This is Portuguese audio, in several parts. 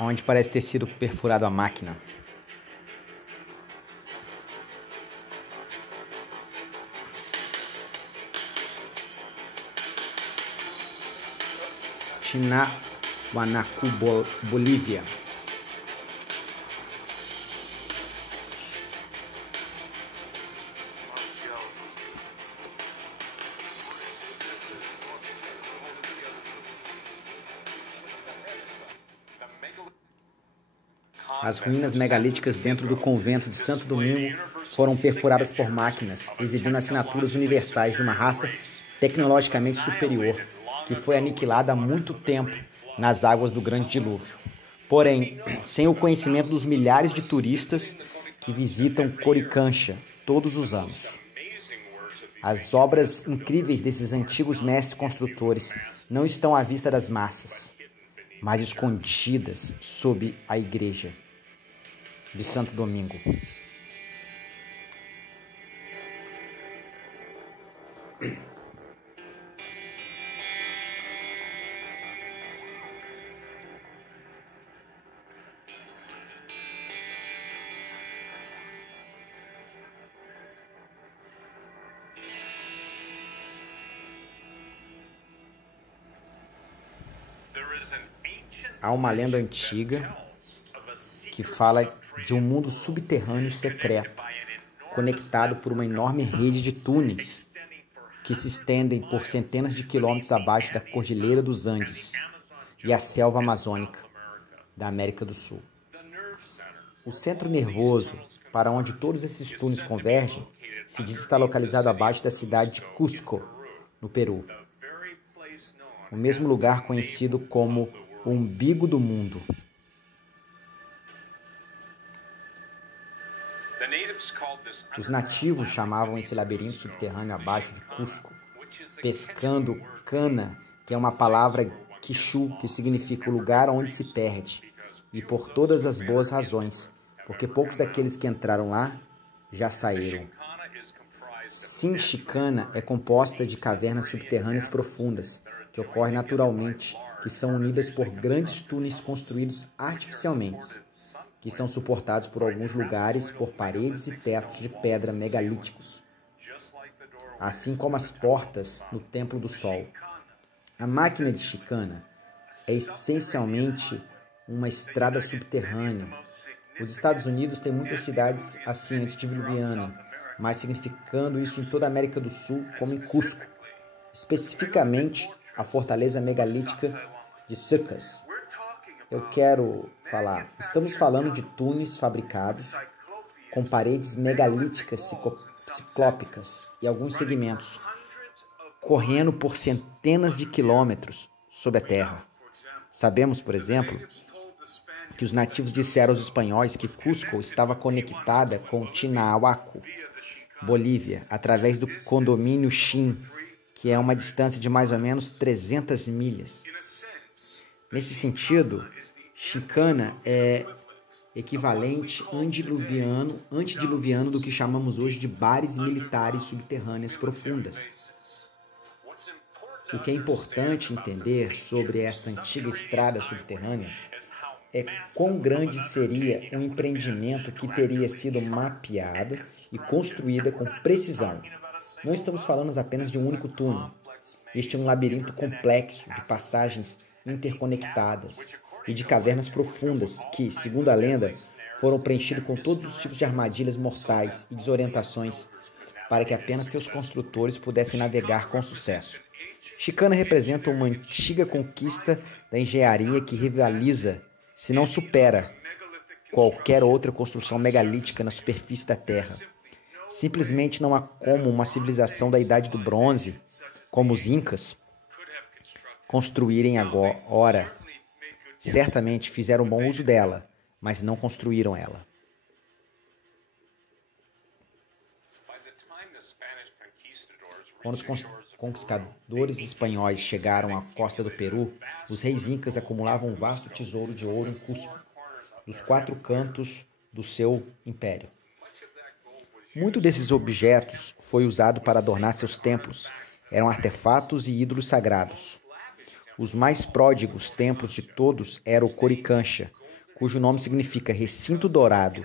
onde parece ter sido perfurado a máquina. Tinahuanacu, Bolívia. As ruínas megalíticas dentro do convento de Santo Domingo foram perfuradas por máquinas, exibindo assinaturas universais de uma raça tecnologicamente superior, que foi aniquilada há muito tempo nas águas do Grande Dilúvio. Porém, sem o conhecimento dos milhares de turistas que visitam Coricancha todos os anos. As obras incríveis desses antigos mestres construtores não estão à vista das massas, mas escondidas sob a igreja de Santo Domingo. Há uma lenda antiga que fala de um mundo subterrâneo secreto, conectado por uma enorme rede de túneis que se estendem por centenas de quilômetros abaixo da Cordilheira dos Andes e a selva amazônica da América do Sul. O centro nervoso, para onde todos esses túneis convergem, se diz estar localizado abaixo da cidade de Cusco, no Peru. O mesmo lugar conhecido como o umbigo do mundo. Os nativos chamavam esse labirinto subterrâneo abaixo de Cusco, pescando cana, que é uma palavra quichu, que significa o lugar onde se perde, e por todas as boas razões, porque poucos daqueles que entraram lá já saíram. Sinchicana é composta de cavernas subterrâneas profundas, que ocorrem naturalmente, que são unidas por grandes túneis construídos artificialmente, que são suportados por alguns lugares por paredes e tetos de pedra megalíticos, assim como as portas no Templo do Sol. A máquina de Chicana é essencialmente uma estrada subterrânea. Os Estados Unidos têm muitas cidades assim antediluviana, mas significando isso em toda a América do Sul, como em Cusco, especificamente a fortaleza megalítica de Sucas. Eu quero falar, estamos falando de túneis fabricados com paredes megalíticas ciclópicas e alguns segmentos, correndo por centenas de quilômetros sob a terra. Sabemos, por exemplo, que os nativos disseram aos espanhóis que Cusco estava conectada com Tinahuaco, Bolívia, através do condomínio Xin, que é uma distância de mais ou menos 300 milhas. Nesse sentido, Chicana é equivalente antediluviano do que chamamos hoje de bares militares subterrâneas profundas. O que é importante entender sobre esta antiga estrada subterrânea é quão grande seria um empreendimento que teria sido mapeado e construído com precisão. Não estamos falando apenas de um único túnel. Este é um labirinto complexo de passagens interconectadas e de cavernas profundas que, segundo a lenda, foram preenchidas com todos os tipos de armadilhas mortais e desorientações para que apenas seus construtores pudessem navegar com sucesso. Chicana representa uma antiga conquista da engenharia que rivaliza, se não supera, qualquer outra construção megalítica na superfície da Terra. Simplesmente não há como uma civilização da Idade do Bronze, como os Incas, construírem agora. Certamente fizeram bom uso dela, mas não construíram ela. Quando os conquistadores espanhóis chegaram à costa do Peru, os reis incas acumulavam um vasto tesouro de ouro em Cusco, dos 4 cantos do seu império. Muito desses objetos foi usado para adornar seus templos. Eram artefatos e ídolos sagrados. Os mais pródigos templos de todos era o Coricancha, cujo nome significa recinto dourado,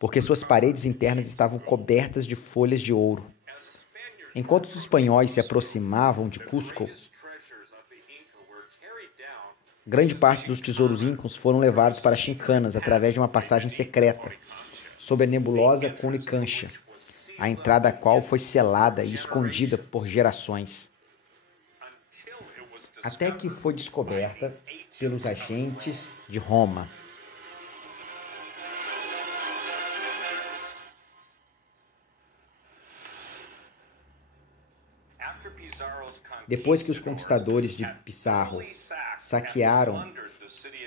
porque suas paredes internas estavam cobertas de folhas de ouro. Enquanto os espanhóis se aproximavam de Cusco, grande parte dos tesouros incas foram levados para Chincanas através de uma passagem secreta, sob a nebulosa Coricancha, a entrada a qual foi selada e escondida por gerações, até que foi descoberta pelos agentes de Roma. Depois que os conquistadores de Pizarro saquearam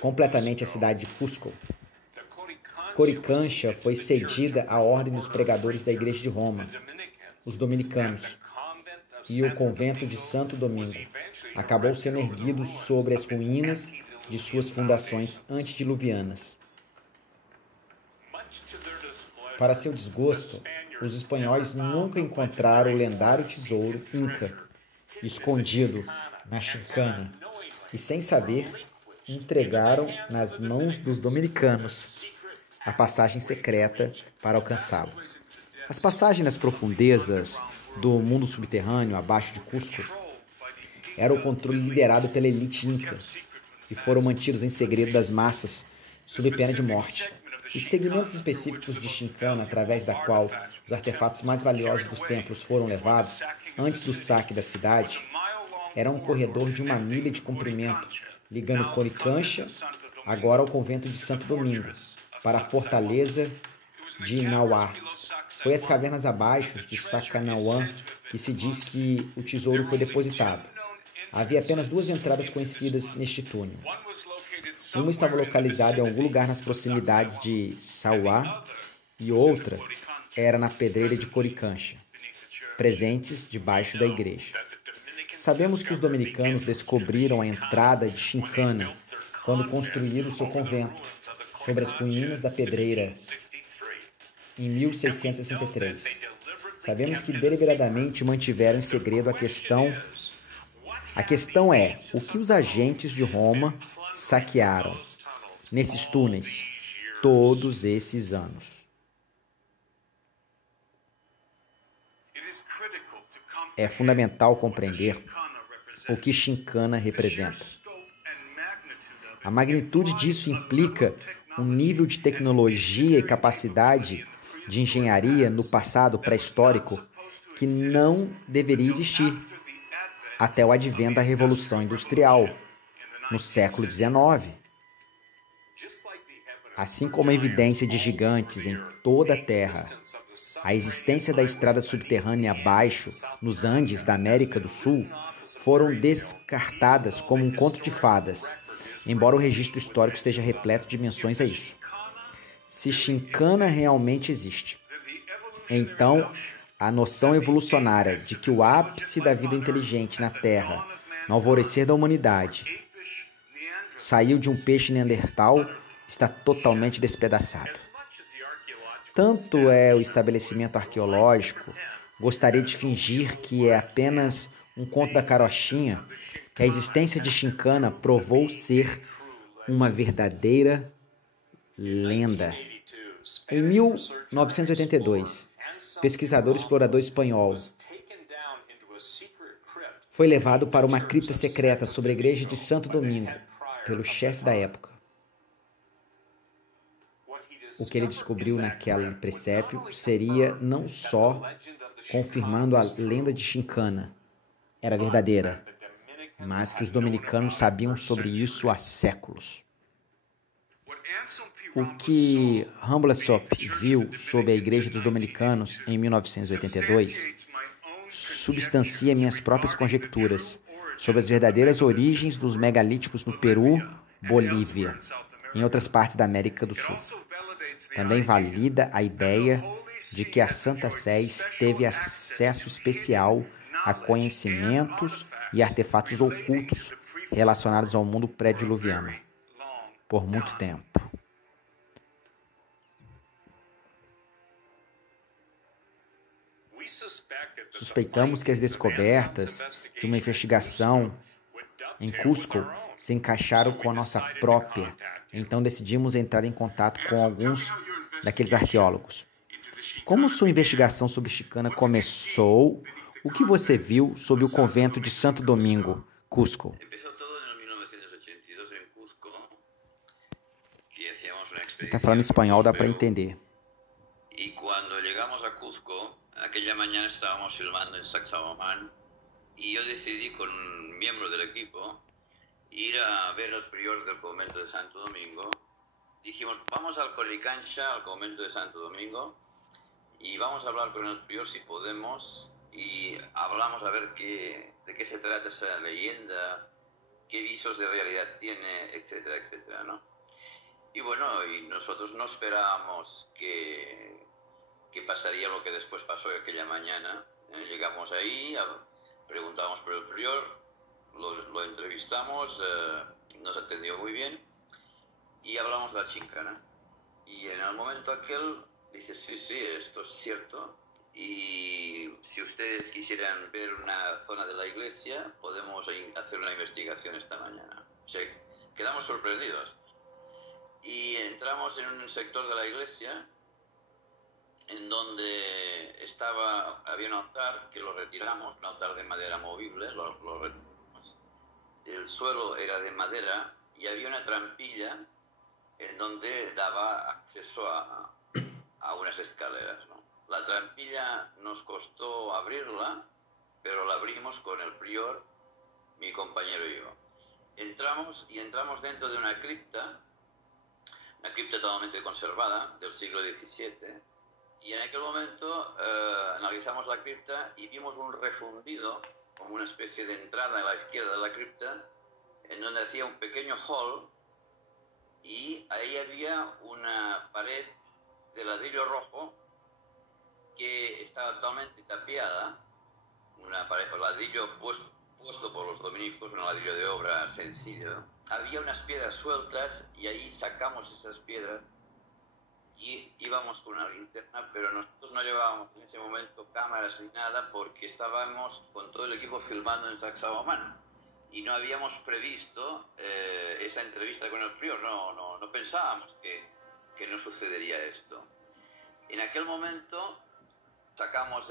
completamente a cidade de Cusco, Coricancha foi cedida à ordem dos pregadores da Igreja de Roma, os dominicanos, e o convento de Santo Domingo acabou sendo erguido sobre as ruínas de suas fundações antediluvianas. Para seu desgosto, os espanhóis nunca encontraram o lendário tesouro Inca escondido na Chincana e, sem saber, entregaram nas mãos dos dominicanos a passagem secreta para alcançá-lo. As passagens nas profundezas do mundo subterrâneo, abaixo de Cusco, era o controle liderado pela elite inca e foram mantidos em segredo das massas, sob pena de morte. Os segmentos específicos de Chincana, através da qual os artefatos mais valiosos dos templos foram levados antes do saque da cidade, eram um corredor de 1 milha de comprimento, ligando Coricancha, agora ao convento de Santo Domingo, para a fortaleza de Inauá. Foi às cavernas abaixo de Sacanauã que se diz que o tesouro foi depositado. Havia apenas 2 entradas conhecidas neste túnel. Uma estava localizada em algum lugar nas proximidades de Sauá e outra era na pedreira de Coricancha, presentes debaixo da igreja. Sabemos que os dominicanos descobriram a entrada de Chincana quando construíram seu convento sobre as ruínas da pedreira em 1663. Sabemos que deliberadamente mantiveram em segredo a questão. A questão é, o que os agentes de Roma saquearam nesses túneis todos esses anos? É fundamental compreender o que Chincana representa. A magnitude disso implica um nível de tecnologia e capacidade de engenharia no passado pré-histórico que não deveria existir até o advento da Revolução Industrial, no século XIX. Assim como a evidência de gigantes em toda a Terra, a existência da estrada subterrânea abaixo, nos Andes da América do Sul, foram descartadas como um conto de fadas, embora o registro histórico esteja repleto de menções a isso. Se Chincana realmente existe, então a noção evolucionária de que o ápice da vida inteligente na Terra, no alvorecer da humanidade, saiu de um peixe neandertal, está totalmente despedaçada. Tanto é o estabelecimento arqueológico, gostaria de fingir que é apenas um conto da carochinha, que a existência de Chincana provou ser uma verdadeira lenda. Em 1982, pesquisador e explorador espanhol foi levado para uma cripta secreta sobre a igreja de Santo Domingo pelo chefe da época. O que ele descobriu naquele presépio seria não só confirmando a lenda de Chincana era verdadeira, mas que os dominicanos sabiam sobre isso há séculos. O que Humblesop viu sobre a Igreja dos Dominicanos em 1982 substancia minhas próprias conjecturas sobre as verdadeiras origens dos megalíticos no Peru, Bolívia e em outras partes da América do Sul. Também valida a ideia de que a Santa Sé teve acesso especial a conhecimentos e artefatos ocultos relacionados ao mundo pré-diluviano por muito tempo. Suspeitamos que as descobertas de uma investigação em Cusco se encaixaram com a nossa própria. Então decidimos entrar em contato com alguns daqueles arqueólogos. Como sua investigação sobre Chicana começou? O que você viu sobre o convento de Santo Domingo, Cusco? Ele está falando espanhol, dá para entender. Y cuando llegamos a Cuzco, aquella mañana estábamos filmando en Sacsayhuamán y yo decidí con un miembro del equipo ir a ver al prior del convento de Santo Domingo. Dijimos, vamos al Coricancha, al convento de Santo Domingo, y vamos a hablar con el prior si podemos, y hablamos a ver de qué se trata esa leyenda, qué visos de realidad tiene, etcétera, etcétera, ¿no? Y bueno, y nosotros no esperábamos que pasaría lo que después pasó aquella mañana. Llegamos ahí, preguntamos por el prior, lo entrevistamos, nos atendió muy bien y hablamos de la Chincana. Y en el momento aquel dice, sí, esto es cierto, y si ustedes quisieran ver una zona de la iglesia, podemos hacer una investigación esta mañana. O sea, quedamos sorprendidos. Y entramos en un sector de la iglesia en donde había un altar que lo retiramos, un altar de madera movible, lo retiramos. El suelo era de madera y había una trampilla en donde daba acceso a unas escaleras, ¿no? La trampilla nos costó abrirla, pero la abrimos con el prior, mi compañero y yo. Entramos dentro de una cripta totalmente conservada del siglo XVII, y en aquel momento analizamos la cripta y vimos un refundido, como una especie de entrada a la izquierda de la cripta, en donde hacía un pequeño hall, y ahí había una pared de ladrillo rojo que estaba totalmente tapiada, una pared de ladrillo puesto por los dominicos, un ladrillo de obra sencillo. Había unas piedras sueltas y ahí sacamos esas piedras y íbamos con una linterna, pero nosotros no llevábamos en ese momento cámaras ni nada porque estábamos con todo el equipo filmando en Sacsayhuamán y no habíamos previsto esa entrevista con el prior, no pensábamos que no sucedería esto. En aquel momento sacamos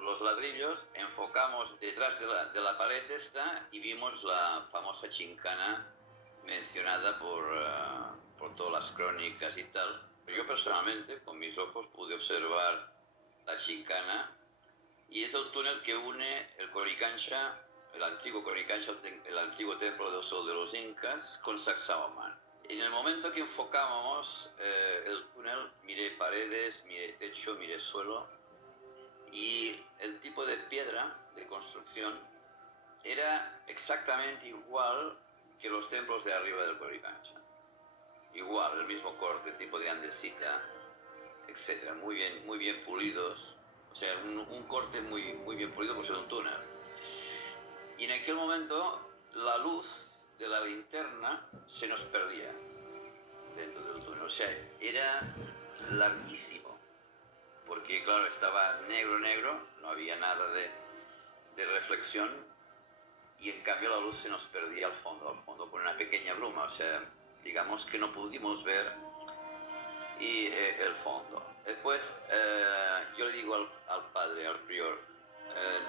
los ladrillos, enfocamos detrás de la pared esta y vimos la famosa Chincana mencionada por todas las crónicas y tal. Yo personalmente, con mis ojos, pude observar la Chincana y es el túnel que une el Coricancha, el antiguo Coricancha, el antiguo templo del sol de los incas, con Sacsayhuamán. En el momento que enfocábamos el túnel, miré paredes, miré techo, miré suelo, y el tipo de piedra de construcción era exactamente igual que los templos de arriba del Coricancha. Igual, el mismo corte, tipo de andesita, etc. Muy bien pulidos. O sea, un corte muy bien pulido por ser un túnel. Y en aquel momento la luz de la linterna se nos perdía dentro del túnel. O sea, era larguísimo. Porque claro, estaba negro, no había nada de reflexión, y en cambio la luz se nos perdía al fondo por una pequeña bruma, o sea, digamos que no pudimos ver el fondo. Después yo le digo al padre, al prior,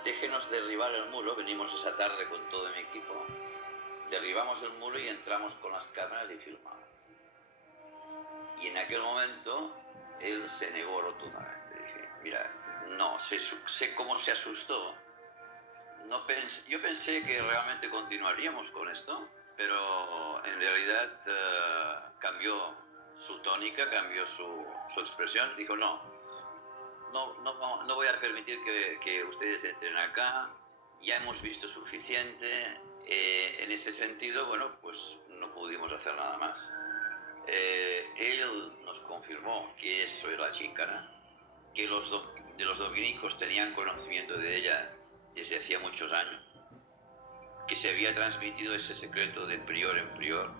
déjenos derribar el muro, venimos esa tarde con todo mi equipo, derribamos el muro y entramos con las cámaras y filmamos. Y en aquel momento él se negó rotundamente. Dije, mira, no, sé cómo se asustó. Yo pensé que realmente continuaríamos con esto, pero en realidad cambió su tónica, cambió su expresión. Dijo, no voy a permitir que ustedes entren acá, ya hemos visto suficiente. En ese sentido, bueno, pues no pudimos hacer nada más. Él nos confirmó que eso era la Chincana, que los dominicos tenían conocimiento de ella desde hacía muchos años, que se había transmitido ese secreto de prior en prior.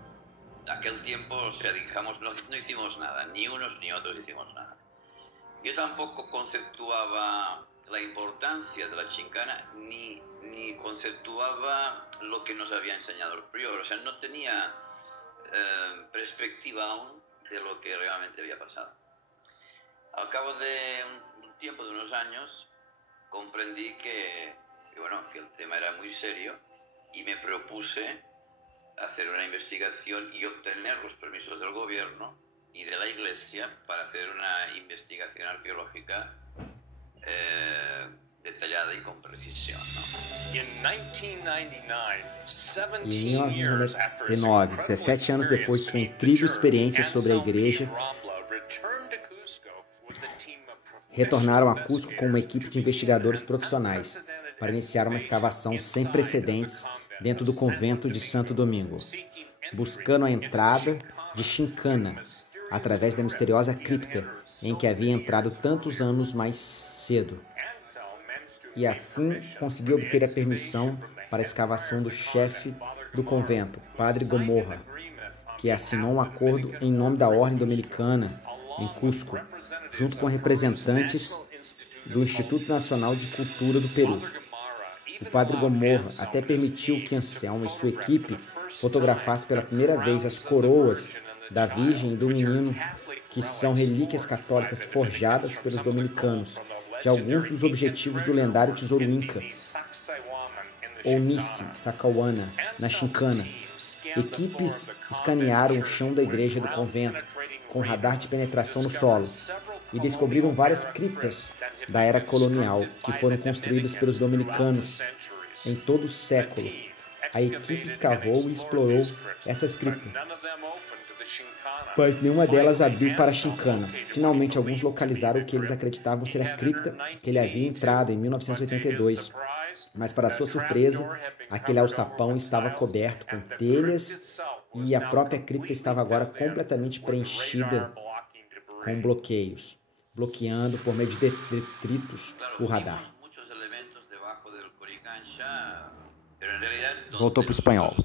Aquel tiempo, o sea, digamos, no hicimos nada, ni unos ni otros hicimos nada. Yo tampoco conceptuaba la importancia de la Chincana, ni conceptuaba lo que nos había enseñado el prior. O sea, no tenía perspectiva aún de lo que realmente había pasado. Al cabo de un tiempo, de unos años, comprendí que el tema era muy serio y me propuse hacer una investigación y obtener los permisos del gobierno y de la Iglesia para hacer una investigación arqueológica detallada y con precisión, ¿no? E em 1999, 17 anos depois de sua incrível experiência sobre a igreja, retornaram a Cusco com uma equipe de investigadores profissionais para iniciar uma escavação sem precedentes dentro do convento de Santo Domingo, buscando a entrada de Chincana, através da misteriosa cripta em que havia entrado tantos anos mais cedo. E assim conseguiu obter a permissão para a escavação do chefe do convento, Padre Gomorra, que assinou um acordo em nome da Ordem Dominicana em Cusco, junto com representantes do Instituto Nacional de Cultura do Peru. O Padre Gomorra até permitiu que Anselmo e sua equipe fotografassem pela primeira vez as coroas da Virgem e do Menino, que são relíquias católicas forjadas pelos dominicanos, de alguns dos objetivos do lendário tesouro Inca, ou Nissi Sacawana, na Chincana. Equipes escanearam o chão da igreja do convento com radar de penetração no solo e descobriram várias criptas da era colonial que foram construídas pelos dominicanos em todo o século. A equipe escavou e explorou essas criptas, mas nenhuma delas abriu para a Chincana. Finalmente, alguns localizaram o que eles acreditavam ser a cripta que ele havia entrado em 1982. Mas, para sua surpresa, aquele alçapão estava coberto com telhas e a própria cripta estava agora completamente preenchida com bloqueios, bloqueando por meio de detritos o radar. Voltou para o espanhol.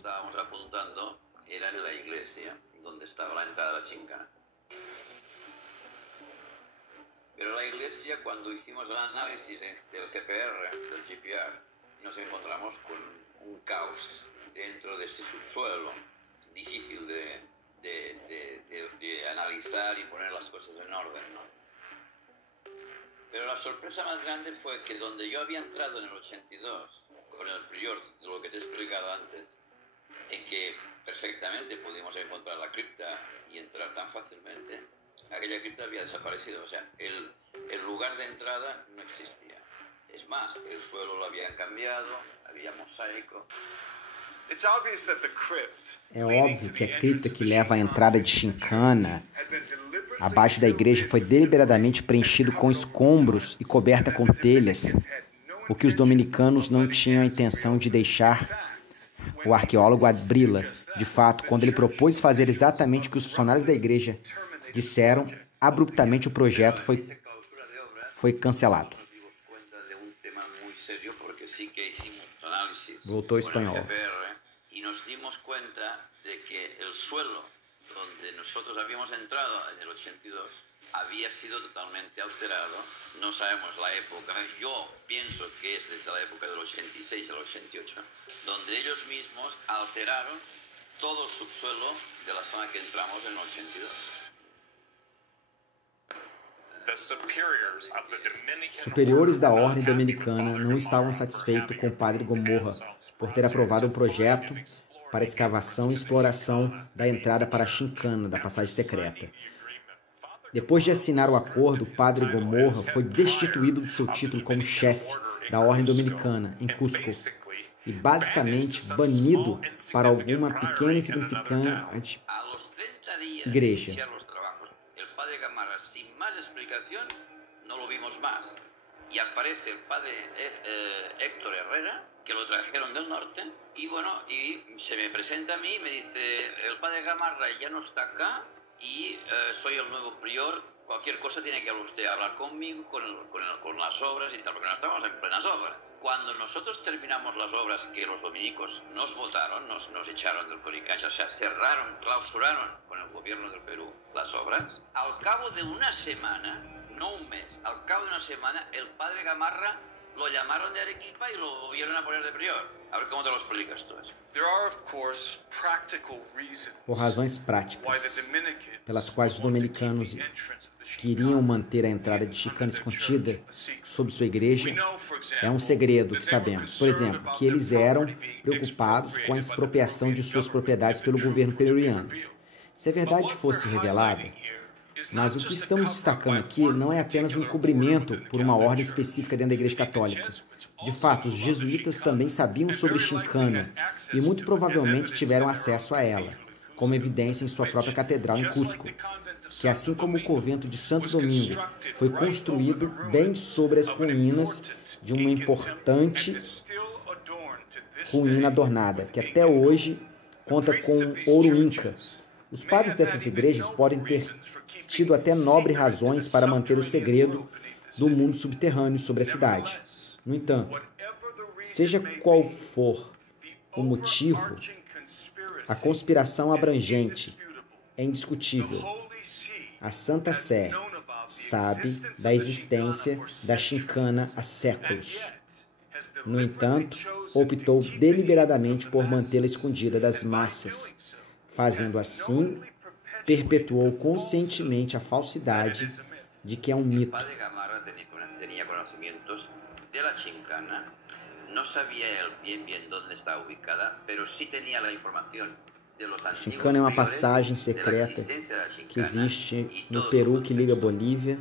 Pero la iglesia, cuando hicimos el análisis del GPR, del GPR, nos encontramos con un caos dentro de ese subsuelo, difícil de analizar y poner las cosas en orden, ¿no? Pero la sorpresa más grande fue que donde yo había entrado en el 82, con el prior, de lo que te he explicado antes, en que perfectamente pudimos encontrar la cripta y entrar tan fácilmente, aquella cripta había desaparecido. O sea, el lugar de entrada no existía. Es más, el suelo lo habían cambiado, había mosaico. É óbvio que a cripta que leva à entrada de Chincana, abaixo da igreja, foi deliberadamente preenchido com escombros e coberta com telhas, o que os dominicanos não tinham a intenção de deixar o arqueólogo abri-la. De fato, quando ele propôs fazer exatamente o que os funcionários da igreja disseram, abruptamente o projeto foi cancelado. Voltou ao espanhol. Y nos dimos cuenta de que el suelo donde nosotros habíamos entrado en el 82 había sido totalmente alterado. No sabemos la época, yo pienso que es desde la época del 86 al 88, donde ellos mismos alteraron todo el subsuelo de la zona que entramos en el 82. Superiores da Ordem Dominicana não estavam satisfeitos com o Padre Gomorra por ter aprovado um projeto para escavação e exploração da entrada para a Chincana, da passagem secreta. Depois de assinar o acordo, o Padre Gomorra foi destituído do seu título como chefe da Ordem Dominicana em Cusco e basicamente banido para alguma pequena e insignificante igreja. No lo vimos más. Y aparece el padre Héctor Herrera, que lo trajeron del norte, y se me presenta a mí y me dice, el padre Gamarra ya no está acá y soy el nuevo prior, cualquier cosa tiene que usted hablar conmigo, con las obras y tal, porque no estamos en plenas obras. Cuando nosotros terminamos las obras que los dominicos nos votaron, nos echaron del Coricancha, o sea, cerraron, clausuraron con el gobierno del Perú las obras, al cabo de una semana, no un mes, al cabo de una semana, el padre Gamarra lo llamaron de Arequipa y lo vieron a poner de prior. A ver cómo te lo explicas tú eso. Por razões práticas, pelas quais os dominicanos queriam manter a entrada de chicana escondida sob sua igreja, é um segredo que sabemos. Por exemplo, que eles eram preocupados com a expropriação de suas propriedades pelo governo peruviano. Se a verdade fosse revelada, mas o que estamos destacando aqui não é apenas um encobrimento por uma ordem específica dentro da Igreja Católica. De fato, os jesuítas também sabiam sobre Chincana e muito provavelmente tiveram acesso a ela, como evidência em sua própria catedral em Cusco, que assim como o convento de Santo Domingo foi construído bem sobre as ruínas de uma importante ruína adornada, que até hoje conta com ouro inca. Os padres dessas igrejas podem ter tido até nobres razões para manter o segredo do mundo subterrâneo sobre a cidade. No entanto, seja qual for o motivo, a conspiração abrangente é indiscutível. A Santa Sé sabe da existência da Chincana há séculos. No entanto, optou deliberadamente por mantê-la escondida das massas. Fazendo assim, perpetuou conscientemente a falsidade de que é um mito. Chincana é uma passagem secreta que existe no Peru que liga a Bolívia